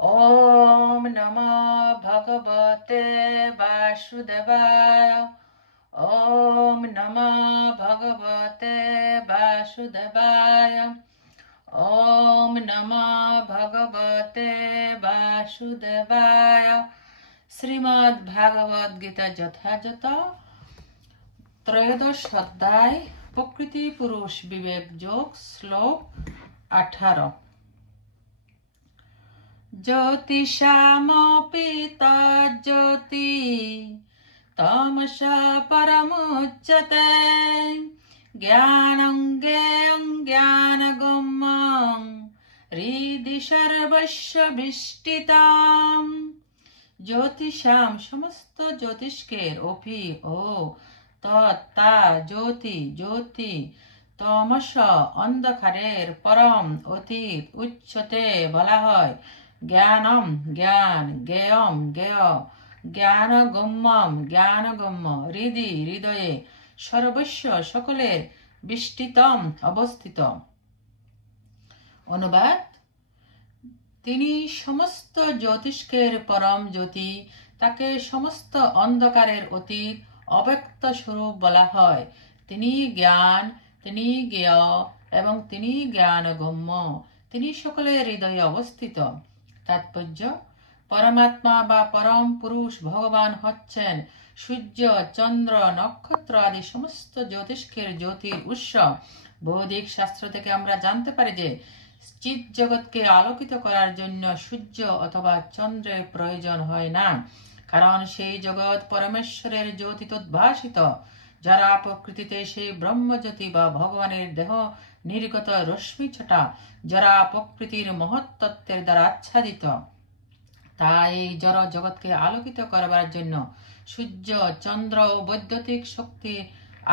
ओम नमो भगवते वासुदेवाय। ओम नमो भगवते वासुदेवाय। ओम नमो भगवते वासुदेवाय। श्रीमद् भागवत गीता যথাযথ ত্রয়োদশ অধ্যায় প্রকৃতি পুরুষ বিবেক যোগ শ্লোক 18। ज्योतिषामपि तज्ज्योति तमसा परमुच्यते ज्ञानं ज्ञेयं ज्ञानगम्यं हृदि सर्वस्य विष्टिताम्। ज्योतिषाम समस्त ज्योतिष्केर ओपि ओ ता ज्योति ज्योति तमस अंधकारेर परम अतीत उच्चते बला हय ज्ञानम ज्ञान ज्ञेयम ज्ञेय ज्ञानगम्यम ज्ञानगम्य हृदि हृदये सर्वस्य सकलेर विष्टितम अवस्थित। अनुवाद তিনি সমস্ত জ্যোতিষ্কের পরম জ্যোতি, তাকে সমস্ত অন্ধকারের অতীত অব্যক্ত স্বরূপ বলা হয়। তিনি জ্ঞান, তিনি জ্ঞেয় এবং তিনি জ্ঞানগম্য, তিনি সকলের হৃদয়ে অবস্থিত। তাৎপর্য: পরমাত্মা বা পরম পুরুষ ভগবান হচ্ছেন সূর্য, চন্দ্র, নক্ষত্র আদি সমস্ত জ্যোতিষ্কের জ্যোতির উৎস। বৈদিক শাস্ত্র থেকে আমরা জানতে পারি যে চিৎ জগৎকে আলোকিত করার জন্য সূর্য অথবা চন্দ্রের প্রয়োজন হয় না, কারণ সেই জগৎ পরমেশ্বরের জ্যোতিতে উদ্ভাসিত। যারা প্রকৃতিতে সেই ব্রহ্মজ্যোতি বা ভগবানের দেহ নির্গত রশ্মি ছটা, যারা প্রকৃতির মহত্তত্ত্বের দ্বারা আচ্ছাদিত, তাই এই জড় জগৎকে আলোকিত করবার জন্য সূর্য, চন্দ্র ও বৈদ্যুতিক শক্তি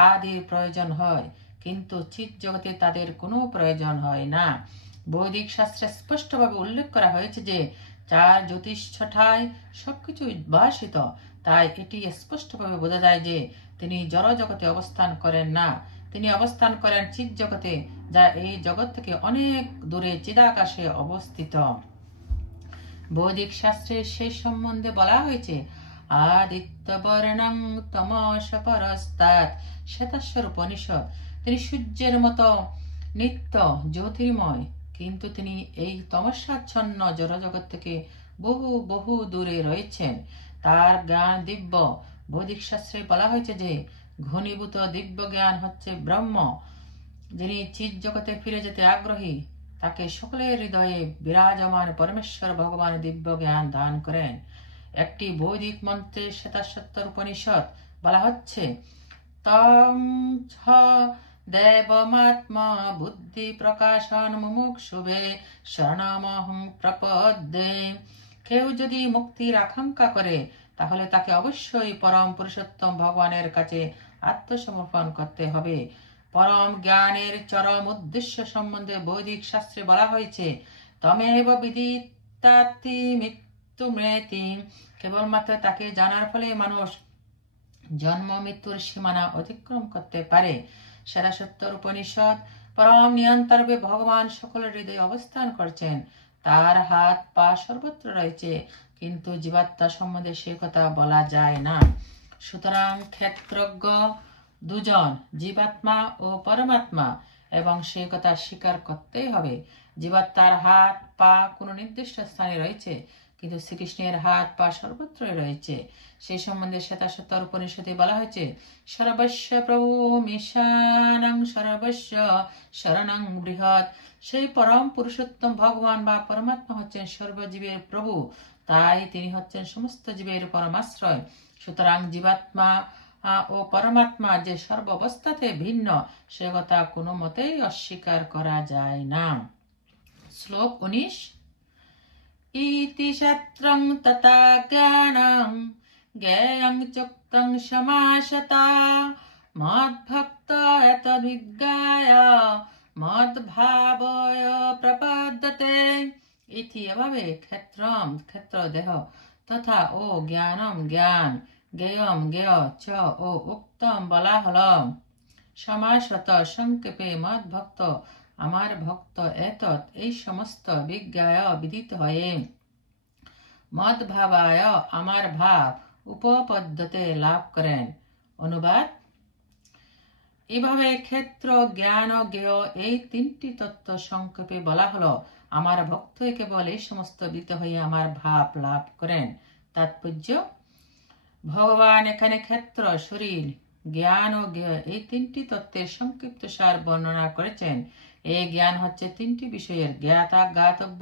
আদির প্রয়োজন হয়, কিন্তু চিৎ জগতে তাদের কোনো প্রয়োজন হয় না। বৈদিক শাস্ত্রে স্পষ্টভাবে উল্লেখ করা হয়েছে যে চার জ্যোতিষ ছটায় সবকিছু উদ্ভাসিত, তাই এটি স্পষ্টভাবে বোঝা যায় যে তিনি জড় জগতে অবস্থান করেন না, তিনি অবস্থান করেন চিৎ জগতে, যা এই জগৎ থেকে অনেক দূরে চিদাকাশে অবস্থিত। বৈদিক শাস্ত্রে সেই সম্বন্ধে বলা হয়েছে আদিত্য বর্ণং তমস পরস্তাৎ, শ্বেতাশ্বর উপনিষদ। তিনি সূর্যের মতো নিত্য জ্যোতির্ময়, কিন্তু তিনি এই তমসাচ্ছন্ন জড়জগৎ থেকে বহু বহু দূরে রয়েছেন। তার জ্ঞান দিব্য। বৈদিক শাস্ত্রে বলা হয়েছে যে ঘনীভূত দিব্য জ্ঞান হচ্ছে ব্রহ্ম। যিনি চিৎ জগতে ফিরে যেতে আগ্রহী, তাকে সকলের হৃদয়ে বিরাজমান পরমেশ্বর ভগবান দিব্য জ্ঞান দান করেন। একটি বৈদিক মন্ত্রে শ্বেতাশ্বর উপনিষদ বলা হচ্ছে তম ছ দেবমাত্মা বুদ্ধি প্রকাশন মুমুক্ষুবে শরণমহং প্রপদ্যে। কেউ যদি মুক্তির আকাঙ্ক্ষা করে, তাহলে তাকে অবশ্যই পরম পুরুষোত্তম ভগবানের কাছে আত্মসমর্পণ করতে হবে। পরম জ্ঞানের চরম উদ্দেশ্য সম্বন্ধে বৈদিক শাস্ত্রে বলা হয়েছে তমেব বিদিতাতি মৃত্যুমেতি। কেবলমাত্র তাকে জানার ফলে মানুষ জন্ম মৃত্যুর সীমানা অতিক্রম করতে পারে। শ্বেতাশ্বর উপনিষদ পরম নিয়ন্ত্রণে ভগবান সকলের হৃদয়ে অবস্থান করছেন, তার হাত পা সর্বত্র রয়েছে, কিন্তু জীবাত্মা সম্বন্ধে সে কথা বলা যায় না। সুতরাং ক্ষেত্রজ্ঞ দুজন, জীবাত্মা ও পরমাত্মা, এবং সে কথা স্বীকার করতেই হবে। জীবাত্মার হাত পা কোনো নির্দিষ্ট স্থানে রয়েছে, কিন্তু শ্রীকৃষ্ণের হাত পা সর্বত্রই রয়েছে। সেই সম্বন্ধে শ্বেতাশ্বর উপনিষদে বলা হয়েছে সর্বস্ব প্রভু মিশানং সর্বস্ব শরণং বৃহৎ। সেই পরম পুরুষোত্তম ভগবান বা পরমাত্মা হচ্ছেন সর্বজীবের প্রভু, তাই তিনি হচ্ছেন সমস্ত জীবের পরমাশ্রয়। সুতরাং জীবাত্মা ও পরমাত্মা যে সর্বাবস্থাতে ভিন্ন, সে কথা কোনো মতেই অস্বীকার করা যায় না। শ্লোক 19। ইতি শাস্ত্রং তথা জ্ঞানং জ্ঞেয়ং চোক্তং সমাসতা মদ্ভক্ত এতদ্বিজ্ঞায় মদ্ভাবয় প্রপদ্যতে। ইতি এভাবে ক্ষেত্রম ক্ষেত্র দেহ, তথা ও জ্ঞানম জ্ঞান, জ্ঞেয়ম জ্ঞেয় চ ও উক্তম বলা হল। সমাসত সংক্ষেপে মদ্ভক্ত আমার ভক্ত এতৎ এই সমস্ত বিজ্ঞায় বিদিত হয়ে। মদ ভাবায় আমার ভাব উপপদ্যতে লাভ করেন। অনুবাদ: এভাবে ক্ষেত্র, জ্ঞান ও জ্ঞেয় এই তিনটি তত্ত্ব সংক্ষেপে বলা হলো। আমার ভক্ত কেবল এই সমস্ত বিত হয়ে আমার ভাব লাভ করেন। তাৎপর্য: ভগবান এখানে ক্ষেত্র, শরীর, জ্ঞান ও জ্ঞেয় এই তিনটি তত্ত্বের সংক্ষিপ্ত সার বর্ণনা করেছেন। এই জ্ঞান হচ্ছে তিনটি বিষয়ের জ্ঞাতা, জ্ঞাতব্য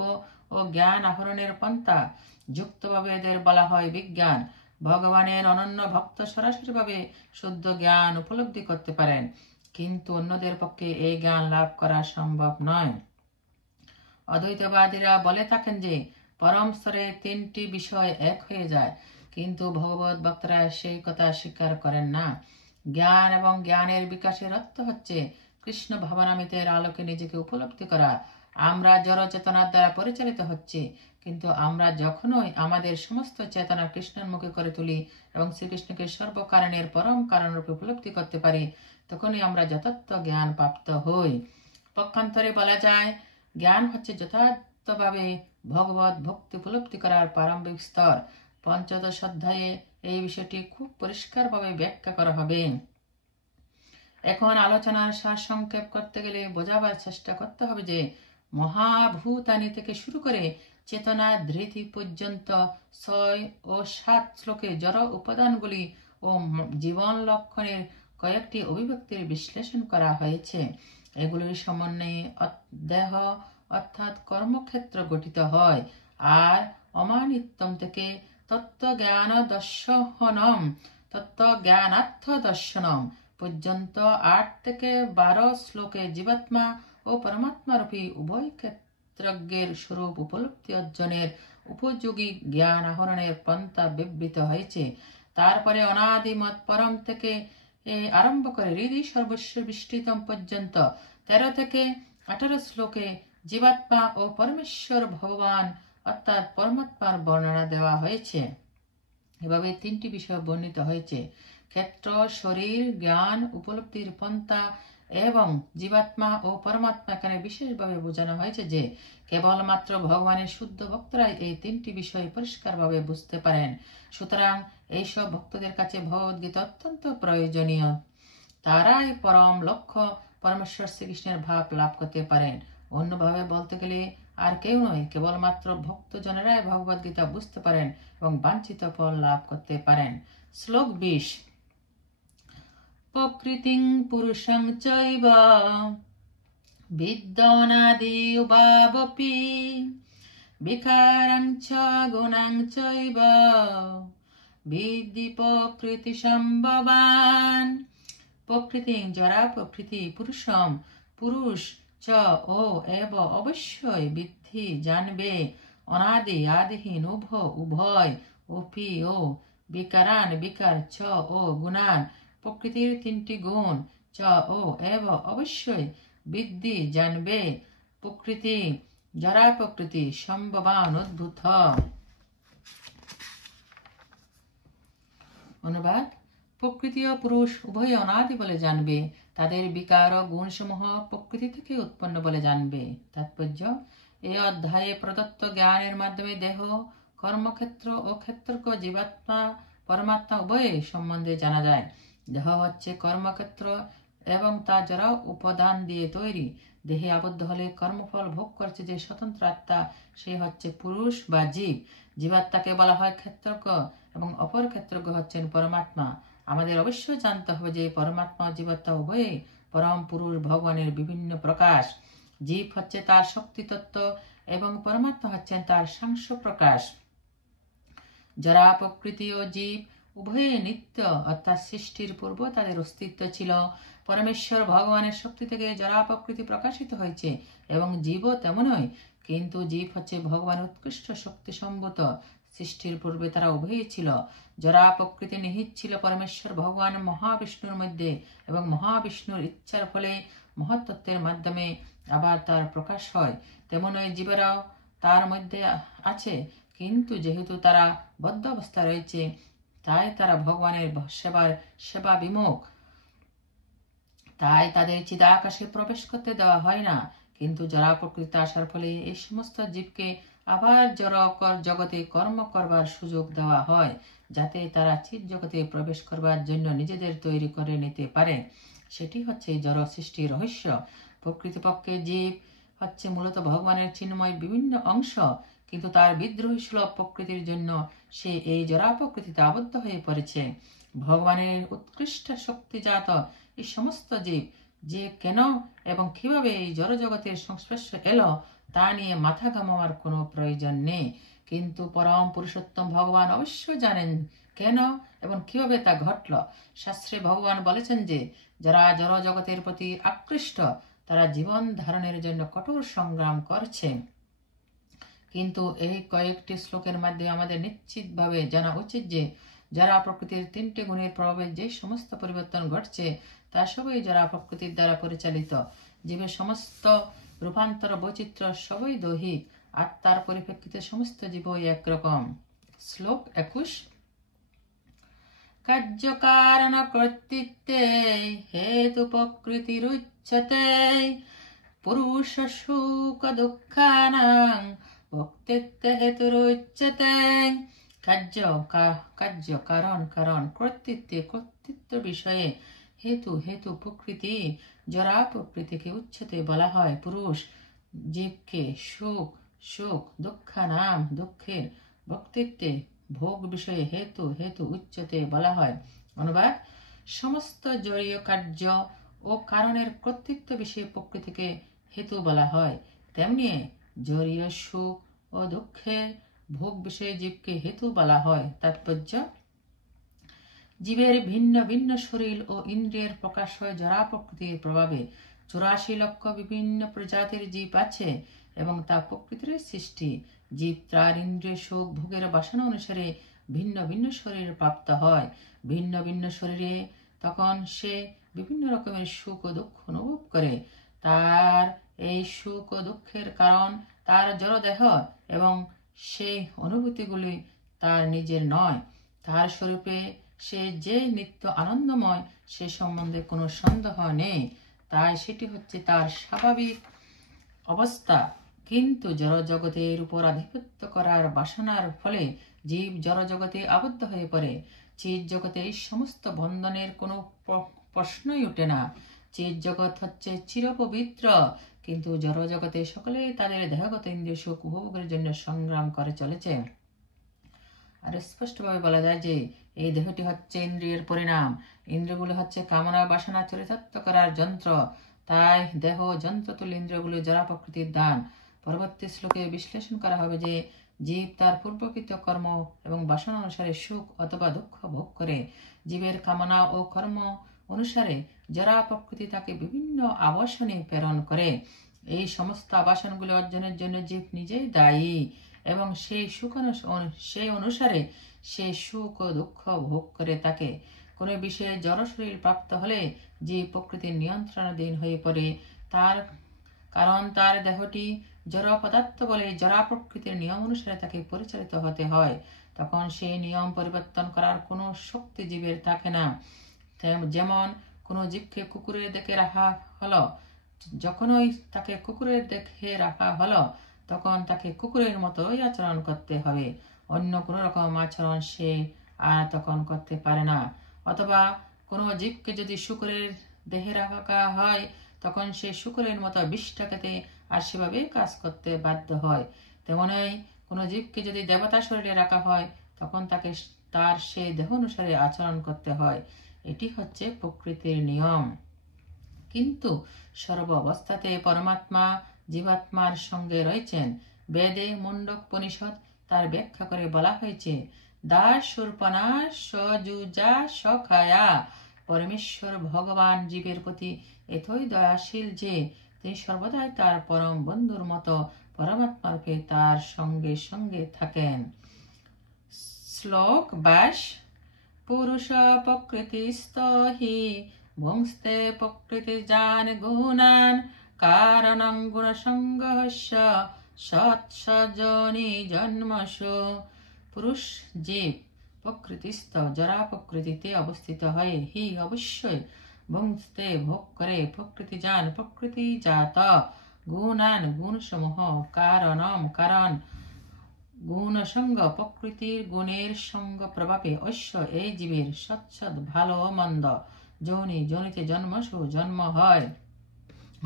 ও জ্ঞান আহরণের পন্থা। যুক্তভাবে এদের বলা হয় বিজ্ঞান। ভগবানের অনন্য ভক্ত সরাসরিভাবে শুদ্ধ জ্ঞান উপলব্ধি করতে পারেন, কিন্তু অন্যদের পক্ষে এই জ্ঞান লাভ করা সম্ভব নয়। অদ্বৈতবাদীরা বলে থাকেন যে পরম স্তরে তিনটি বিষয় এক হয়ে যায়, কিন্তু ভগবত ভক্তরা সেই কথা স্বীকার করেন না। জ্ঞান এবং জ্ঞানের বিকাশের অর্থ হচ্ছে কৃষ্ণ ভাবনামৃতের আলোকে নিজেকে উপলব্ধি করা। আমরা জড় চেতনার দ্বারা পরিচালিত হচ্ছি, কিন্তু আমরা যখনই আমাদের সমস্ত চেতনা কৃষ্ণের করে তুলি এবং শ্রীকৃষ্ণকে সর্বকারণের পরম কারণরূপে উপলব্ধি করতে পারি, তখনই আমরা যথার্থ জ্ঞান প্রাপ্ত হই। পক্ষান্তরে বলা যায়, জ্ঞান হচ্ছে যথার্থভাবে ভগবত ভক্তি উপলব্ধি করার প্রারম্ভিক স্তর। পঞ্চদশ অধ্যায়ে এই বিষয়টি খুব পরিষ্কারভাবে ব্যাখ্যা করা হবে। এখন আলোচনার সারসংক্ষেপ করতে গেলে বোঝাবার চেষ্টা করতে হবে যে মহাভূতানি থেকে শুরু করে চেতনা ধৃতি পর্যন্ত 6 ও 7 শ্লোকে জড় উপাদানগুলি ও জীবন লক্ষণের কয়েকটি অভিব্যক্তির বিশ্লেষণ করা হয়েছে। এগুলির সমন্বয়ে দেহ অর্থাৎ কর্মক্ষেত্র গঠিত হয়। আর অমানিত্যম থেকে তত্ত্বজ্ঞানার্থ দর্শনম পর্যন্ত 8 থেকে 12 শ্লোকে জীবাত্মা ও পরমাত্মারূপী উভয় ক্ষেত্রজ্ঞের স্বরূপ উপলব্ধি অর্জনের উপযোগী জ্ঞান আহরণের পন্থা বিবৃত হয়েছে। তারপরে অনাদিমত পরম থেকে আরম্ভ করে হৃদি সর্বস্ব বিস্তৃতম পর্যন্ত 13 থেকে 18 শ্লোকে জীবাত্মা ও পরমেশ্বর ভগবান অর্থাৎ পরমাত্মার বর্ণনা দেওয়া হয়েছে। এভাবে তিনটি বিষয় বর্ণিত হয়েছে: ক্ষেত্র, শরীর, জ্ঞান উপলব্ধির পন্থা এবং জীবাত্মা ও পরমাত্মা। এখানে বিশেষভাবে বোঝানো হয়েছে যে কেবলমাত্র ভগবানের শুদ্ধ ভক্তরাই এই তিনটি বিষয় পরিষ্কারভাবে বুঝতে পারেন। সুতরাং এইসব ভক্তদের কাছে ভগবদ্গীতা অত্যন্ত প্রয়োজনীয়। তারাই পরম লক্ষ্য পরমেশ্বর শ্রীকৃষ্ণের ভাব লাভ করতে পারেন। অন্যভাবে বলতে গেলে আর কেউ নয়, কেবলমাত্র ভক্তজনেরাই ভগবদ্গীতা বুঝতে পারেন এবং বাঞ্ছিত ফল লাভ করতে পারেন। শ্লোক 20। প্রকৃতিং পুরুষং চৈব বিদ্যনাদি উভাবপি বিকারং চ গুণং চৈব বিদ্ধি প্রকৃতি সম্ভবান। প্রকৃতি যারা প্রকৃতি, পুরুষম পুরুষ, চ ও এব অবশ্যই, বিদ্ধি জানবে, অনাদি আদিহীন উভয়, অপি ও বিকারান বিকার, চ ও গুণান প্রকৃতির তিনটি গুণ, চ ও এব অবশ্যই, বিদ্ধি জানবে প্রকৃতি যারা প্রকৃতি সম্ভবান অদ্ভুত। অনুবাদ: প্রকৃতি ও পুরুষ উভয় অনাদি বলে জানবে, তাদের বিকার ও গুণসমূহ প্রকৃতি থেকে উৎপন্ন বলে জানবে। তাৎপর্য: এই অধ্যায়ে প্রদত্ত জ্ঞানের মাধ্যমে দেহ, কর্মক্ষেত্র ও ক্ষেত্রজ্ঞ জীবাত্মা পরমাত্মা উভয়ের সম্বন্ধে জানা যায়। দেহ হচ্ছে কর্মক্ষেত্র এবং তা যারা উপাদান দিয়ে তৈরি। দেহে আবদ্ধ হলে কর্মফল ভোগ করছে যে স্বতন্ত্র আত্মা, সে হচ্ছে পুরুষ বা জীব। জীবাত্মাকে বলা হয় ক্ষেত্রজ্ঞ এবং অপর ক্ষেত্রজ্ঞ হচ্ছেন পরমাত্মা। আমাদের অবশ্যই জানতে হবে যে পরমাত্মা ও জীবাত্মা উভয়ে পরম পুরুষ ভগবানের বিভিন্ন প্রকাশ। জীব হচ্ছে তার শক্তি তত্ত্ব এবং পরমাত্মা হচ্ছেন তার সাংস প্রকাশ। যারা প্রকৃতি ও জীব উভয়ে নিত্য, অর্থাৎ সৃষ্টির পূর্ব তাদের অস্তিত্ব ছিল। পরমেশ্বর ভগবানের শক্তি থেকে যারা প্রকৃতি প্রকাশিত হয়েছে এবং জীবও তেমনই, কিন্তু জীব হচ্ছে ভগবানের উৎকৃষ্ট শক্তি সম্ভূত। সৃষ্টির পূর্বে তারা উভয়ই ছিল। যারা প্রকৃতি নিহিত ছিল পরমেশ্বর ভগবান মহাবিষ্ণুর মধ্যে এবং মহাবিষ্ণুর ইচ্ছার ফলে মহত্তত্ত্বের মাধ্যমে আবার তার প্রকাশ হয়, তেমনই জীবেরাও তার মধ্যে আছে, কিন্তু যেহেতু তারা বদ্ধ অবস্থায় রয়েছে, তাই তারা ভগবানের সেবা বিমুখ, তাই তাদের চিদাকাশে প্রবেশ করতে দেওয়া হয় না। কিন্তু যারা প্রকৃতিতে আসার ফলে এই সমস্ত জীবকে আবার জড়কর জগতে কর্ম করবার সুযোগ দেওয়া হয়, যাতে তারা চিৎ জগতে প্রবেশ করবার জন্য নিজেদের তৈরি করে নিতে পারে। সেটি হচ্ছে জড় সৃষ্টির রহস্য। প্রকৃতপক্ষে জীব হচ্ছে মূলত ভগবানের চিন্ময় বিভিন্ন অংশ, কিন্তু তার বিদ্রোহী সুলভ প্রকৃতির জন্য সে এই জড়া প্রকৃতিতে আবদ্ধ হয়ে পড়েছে। ভগবানের উৎকৃষ্ট শক্তিজাত এই সমস্ত জীব যে কেন এবং কিভাবে এই জড়জগতের সংস্পর্শে এলো তা নিয়ে মাথা ঘামাবার কোনো প্রয়োজন নেই। কিন্তু পরম পুরুষোত্তম ভগবান অবশ্যই জানেন কেন এবং কিভাবে তা ঘটল। শাস্ত্রে ভগবান বলেছেন যে যারা জড়জগতের প্রতি আকৃষ্ট তারা জীবন ধারণের জন্য কঠোর সংগ্রাম করছে। কিন্তু এই কয়েকটি শ্লোকের মাধ্যমে আমাদের নিশ্চিতভাবে জানা উচিত যে যারা প্রকৃতির তিনটে গুণের প্রভাবে যে সমস্ত পরিবর্তন ঘটছে তা সবই যারা প্রকৃতির দ্বারা পরিচালিত। জীবের সমস্ত রূপান্তর বৈচিত্র্য সবই দৈহিক, আত্মার পরিপ্রেক্ষিতে সমস্ত জীবই একরকম। শ্লোক 21। কার্যকারণ কর্তৃত্বে হেতু প্রকৃতিরুচ্যতে পুরুষ সুখ দুঃখানাং ভক্তিত্বে হেতুরুচ্যতে। কার্য কারণ কর্তৃত্ব বিষয়ে হেতু প্রকৃতি জড়া প্রকৃতিকে উচ্চতে বলা হয়। পুরুষ জীবকে সুখ দুঃখানাম দুঃখের ভক্তিত্বে ভোগ বিষয়ে হেতু উচ্চতে বলা হয়। অনুবাদ: সমস্ত জড়ীয় কার্য ও কারণের কর্তৃত্ব বিষয়ে প্রকৃতিকে হেতু বলা হয়, তেমনি জড়ীয় সুখ ও দুঃখের ভোগ বিষয়ে জীবকে হেতু বলা হয়। তাৎপর্য: জীবের ভিন্ন ভিন্ন শরীর ও ইন্দ্রিয়ের প্রকাশ হয় জড়া প্রকৃতির প্রভাবে। 84 লক্ষ বিভিন্ন প্রজাতির জীব আছে এবং তা প্রকৃতির সৃষ্টি। জীব তার ইন্দ্রিয় সুখ ভোগের বাসনা অনুসারে ভিন্ন ভিন্ন শরীর প্রাপ্ত হয়। ভিন্ন ভিন্ন শরীরে তখন সে বিভিন্ন রকমের সুখ ও দুঃখ অনুভব করে। তার এই সুখ ও দুঃখের কারণ তার জড়দেহ এবং সেই অনুভূতিগুলি তার নিজের নয়। তার স্বরূপে সে যে নিত্য আনন্দময় সে সম্বন্ধে কোনো সন্দেহ নেই, তাই সেটি হচ্ছে তার স্বাভাবিক অবস্থা। কিন্তু জড়জগতের উপর আধিপত্য করার বাসনার ফলে জীব জড়জগতে আবদ্ধ হয়ে পড়ে। চিৎ জগতে এই সমস্ত বন্ধনের কোনো প্রশ্নই ওঠে না। চিৎ জগৎ হচ্ছে চিরপবিত্র, কিন্তু জড়জগতে সকলেই তাদের দেহগত ইন্দ্রিয় সুখ উপভোগের জন্য সংগ্রাম করে চলেছে। আর স্পষ্টভাবে বলা যায় যে এই দেহটি হচ্ছে ইন্দ্রিয়ের পরিণাম। ইন্দ্রিয়গুলো হচ্ছে কামনা বাসনা চরিতার্থ করার যন্ত্র, তাই দেহ যন্ত্রতুল্য ইন্দ্রিয়গুলো জড়া প্রকৃতির দান। পরবর্তী শ্লোকে বিশ্লেষণ করা হবে যে জীব তার পূর্বকৃত কর্ম এবং বাসনা অনুসারে সুখ অথবা দুঃখ ভোগ করে। জীবের কামনা ও কর্ম অনুসারে জড়া প্রকৃতি তাকে বিভিন্ন আবাসনে প্রেরণ করে। এই সমস্ত আবাসনগুলি অর্জনের জন্য জীব নিজেই দায়ী এবং সেই অনুসারে সে সুখ ও দুঃখ ভোগ করে থাকে। কোনো বিষয়ে জড় শরীর প্রাপ্ত হলে জীব প্রকৃতির নিয়ন্ত্রণাধীন হয়ে পড়ে। তার কারণ তার দেহটি জড় পদার্থ বলে জড়া প্রকৃতির নিয়ম অনুসারে তাকে পরিচালিত হতে হয়। তখন সেই নিয়ম পরিবর্তন করার কোনো শক্তি জীবের থাকে না। যেমন কোনো জীবকে কুকুরের দেখে রাখা হলো, যখনই তাকে কুকুরের দেখে রাখা হলো তখন তাকে কুকুরের মতোই আচরণ করতে হবে, অন্য কোনো রকম আচরণ সে আর তখন করতে পারে না। অথবা কোনো জীবকে যদি শুকরের দেহে রাখা হয় তখন সে শুকরের মতো বিষ্ঠা খেতে আর সেভাবে কাজ করতে বাধ্য হয়। তেমনই কোনো জীবকে যদি দেবতা শরীরে রাখা হয় তখন তাকে তার সেই দেহ অনুসারে আচরণ করতে হয়। এটি হচ্ছে প্রকৃতির নিয়ম। কিন্তু সর্ব অবস্থাতে পরমাত্মা জীবাত্মার সঙ্গে রয়েছেন। বেদে মুন্ডকোপনিষদ তার ব্যাখ্যা করে বলা হয়েছে, দাস শূর্পণা সযুজা সখায়া। পরমেশ্বর ভগবান জীবের প্রতি এতই দয়াশীল যে তিনি সর্বদাই তার পরম বন্ধুর মতো পরমাত্মারূপে তার সঙ্গে সঙ্গে থাকেন। শ্লোক 22। পুরুষ প্রকৃতিস্থ হি ভুংস্তে প্রকৃতিজান গুণান কারণং গুণসঙ্গস্য সৎসজনি জন্মসু। পুরুষ জীব প্রকৃতিস্থ জড়া প্রকৃতিতে অবস্থিত হয়ে হি অবশ্যই ভুংস্তে ভোগ করে প্রকৃতিজান প্রকৃতিজাত গুণান গুণসমূহ কারণম কারণ গুণ সঙ্গ প্রকৃতির গুণের সঙ্গ প্রভাবে অবশ্য এই জীবের সৎসৎ ভালো মন্দ যোনিতে জন্ম হয়।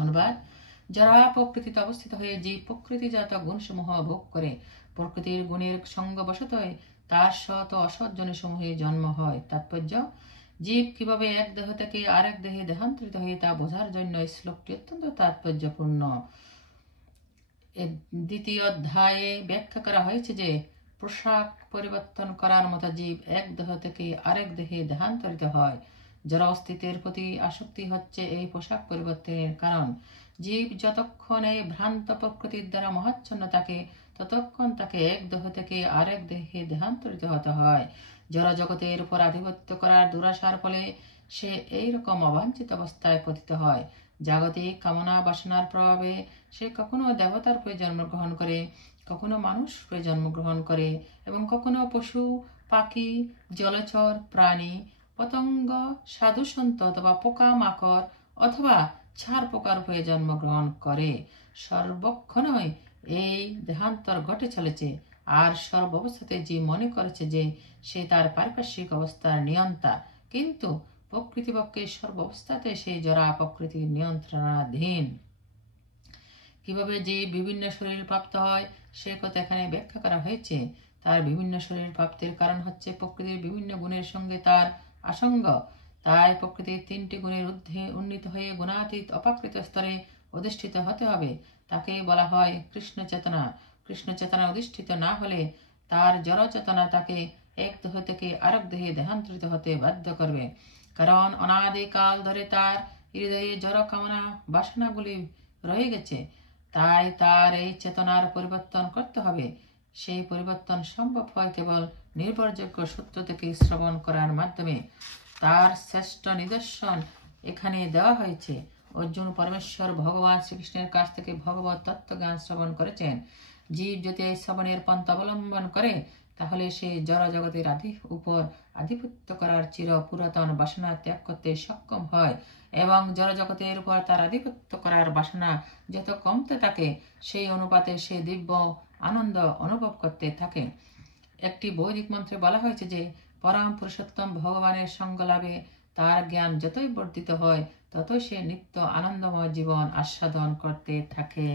অনুবাদ: যারা প্রকৃতিতে অবস্থিত হয়ে জীব প্রকৃতিজাত গুণসমূহ ভোগ করে প্রকৃতির গুণের সঙ্গবশতই তার সৎ ও অসৎ জনিসমূহে জন্ম হয়। তাৎপর্য: জীব কিভাবে এক দেহ থেকে আরেক দেহে দেহান্তরিত হয়ে তা বোঝার জন্য এই শ্লোকটি অত্যন্ত তাৎপর্যপূর্ণ। দ্বিতীয় অধ্যায়ে ব্যাখ্যা করা হয়েছে যে পোশাক পরিবর্তন করার মতো জীব এক দেহ থেকে আরেক দেহে দেহান্তরিত হয়। জড় অস্তিত্বের প্রতি আসক্তি হচ্ছে এই পোশাক পরিবর্তনের কারণ। জীব যতক্ষণ এই ভ্রান্ত প্রকৃতির দ্বারা মহাচ্ছন্ন থাকে ততক্ষণ তাকে এক দেহ থেকে আরেক দেহে দেহান্তরিত হতে হয়। জড় জগতের উপর আধিপত্য করার দুরাশার ফলে সে এইরকম অবাঞ্ছিত অবস্থায় পতিত হয়। জাগতিক কামনা বাসনার প্রভাবে সে কখনো দেবতার রূপে জন্মগ্রহণ করে, কখনো মানুষ রূপে জন্মগ্রহণ করে এবং কখনো পশু, পাখি, জলচর প্রাণী, পতঙ্গ, সাধু সন্ত অথবা পোকা মাকড় অথবা ছাড় পোকা রূপে জন্মগ্রহণ করে। সর্বক্ষণই এই দেহান্তর ঘটে চলেছে, আর সর্বাবস্থাতে যে মনে করেছে যে সে তার পারিপার্শ্বিক অবস্থার নিয়ন্তা, কিন্তু প্রকৃতিপক্ষে সর্বাবস্থাতে সেই জরা প্রকৃতির নিয়ন্ত্রণাধীন। কিভাবে যে বিভিন্ন শরীর প্রাপ্ত হয় সে কথা এখানে ব্যাখ্যা করা হয়েছে। তার বিভিন্ন শরীর প্রাপ্তির কারণ হচ্ছে প্রকৃতির বিভিন্ন গুণের সঙ্গে তার আসঙ্গ। তাই প্রকৃতির তিনটি গুণের ঊর্ধ্বে উন্নীত হয়ে গুণাতীত অপাকৃত স্তরে অধিষ্ঠিত হতে হবে। তাকে বলা হয় কৃষ্ণ চেতনা। কৃষ্ণ চেতনা অধিষ্ঠিত না হলে তার জড় চেতনা তাকে এক দেহ থেকে আরেক দেহে দেহান্তরিত হতে বাধ্য করবে, কারণ অনাদিকাল ধরে তার হৃদয়ে জড় কামনা বাসনাগুলি রয়ে গেছে। তাই তার এই চেতনার পরিবর্তন করতে হবে। সেই পরিবর্তন সম্ভব হয় কেবল নির্ভরযোগ্য সূত্র থেকে শ্রবণ করার মাধ্যমে। তার শ্রেষ্ঠ নিদর্শন এখানে দেওয়া হয়েছে। অর্জুন পরমেশ্বর ভগবান শ্রীকৃষ্ণের কাছ থেকে ভগবত তত্ত্বজ্ঞান শ্রবণ করেছেন। জীব যদি এই শ্রবণের পন্থা অবলম্বন করে তাহলে সে জড় জগতের উপর আধিপত্য করার চির পুরাতন বাসনা ত্যাগ করতে সক্ষম হয় এবং জড় জগতের উপর তার আধিপত্য করার বাসনা যত কমতে থাকে সেই অনুপাতে সে দিব্য আনন্দ অনুভব করতে থাকে। একটি বৈদিক মন্ত্রে বলা হয়েছে যে পরম পুরুষোত্তম ভগবানের সঙ্গ লাভে তার জ্ঞান যতই বর্ধিত হয় ততই সে নিত্য আনন্দময় জীবন আস্বাদন করতে থাকে।